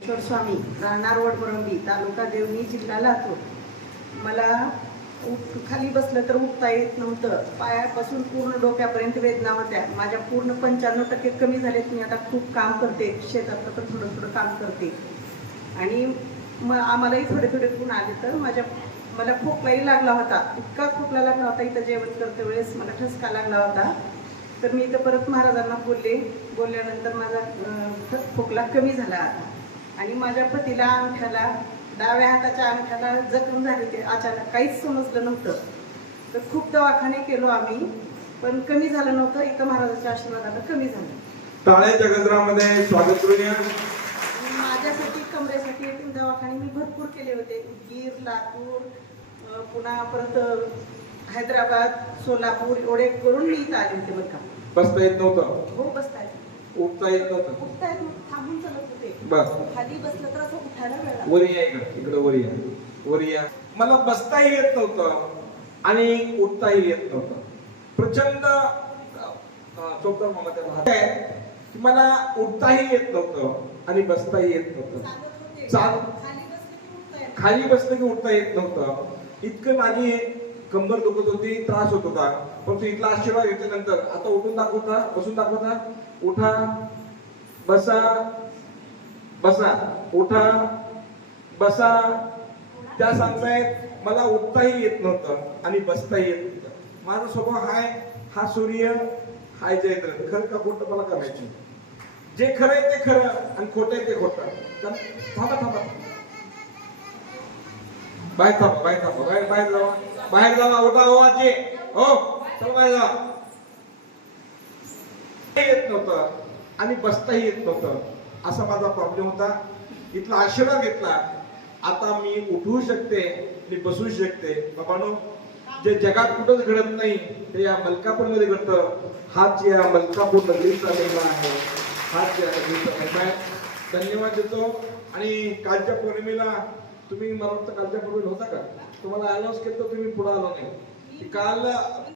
स्वामी राहणार वडबरंबी तालुका देवणी जिल्हा लातूर। मला खाली बसलं तर उठता येत नव्हतं। पायापासून पूर्ण डोक्यापर्यंत वेदना होत्या। माझ्या पूर्ण 95% कमी झालेत। मी आता खूप काम करते, शेतात पण थोडं थोडं काम करते आणि आम्हालाही थोडे थोडे गुण आले। तर मला खोकलाही लागला होता, इतका खोकला लागला होता, इथं जेवण करते वेळेस मला ठसका लागला होता। तर मी इथं परत महाराजांना बोलल्यानंतर माझा खोकला कमी झाला आता। आणि माझ्या पतीला अंगठ्याला, डाव्या हाताच्या अंगठ्याला जखम झाली होती, अचानक काहीच समजलं नव्हतं। तर खूप दवाखाने केलो आम्ही, पण कमी झालं नव्हतं। इथं महाराजांच्या आशीर्वादानं कमी झालं। टाळ्याच्या गजरामध्ये स्वागत करूया। माझ्यासाठी कमरेसाठी दवाखाने मी भरपूर केले होते, गीर, लातूर, पुन्हा परत हैदराबाद, सोलापूर एवढे करून मी इथं आले होते बरं का। बसता येत नव्हतं? हो बसता येत, उठता येत नव्हतं? उठता येत नव्हतं, थांबून चालत होते। बस खाली बसलं तर असं उठायला वेळ वरी या इकडे वरी या। मला बसताही येत नव्हतं आणि उठताही येत नव्हतं। प्रचंड चौकार मला त्या मला उठताही येत नव्हतं आणि बसताही येत नव्हतं। खाली बसलं की उठता येत नव्हतं। इतकं माझी कंबर दुखत होती, त्रास होत होता। परंतु इथला आशीर्वाद घेतल्यानंतर आता उठून दाखवता, बसून दाखवता, उठा, बसा, बसा, उठा, बसा। त्या सांगतायत मला उठताही येत नव्हतं आणि बसताही येत नव्हतं। माझा स्वभाव हाय, हा सूर्य, हाय जयद्रथ। खरं का खोटं मला काय माहिती। जे खरं आहे ते खरं आणि खोटं आहे ते खोटं। थांबा, बाहेर जावा, बाहेर जावा, उठा हो आजी, हो चल बाहेर जा। येत नव्हतं आणि बसताही येत नव्हतं, असा माझा प्रॉब्लेम होता। इथला आशीर्वाद घेतला, आता मी उठू शकते, मी बसू शकते। बाबांनो, जे जगात कुठंच घडत नाही ते या मलकापूर मध्ये घडतं। हाच या मलकापूर नगरीचा महिमा आहे, हाच या नगरीचा महिमा आहे। धन्यवाद देतो। आणि कालच्या पौर्णिमेला तुम्ही, मला वाटतं कालच्या पौर्णिमेला होता का, तुम्हाला अनाउन्स केलं तर तुम्ही पुढे आलो नाही काल।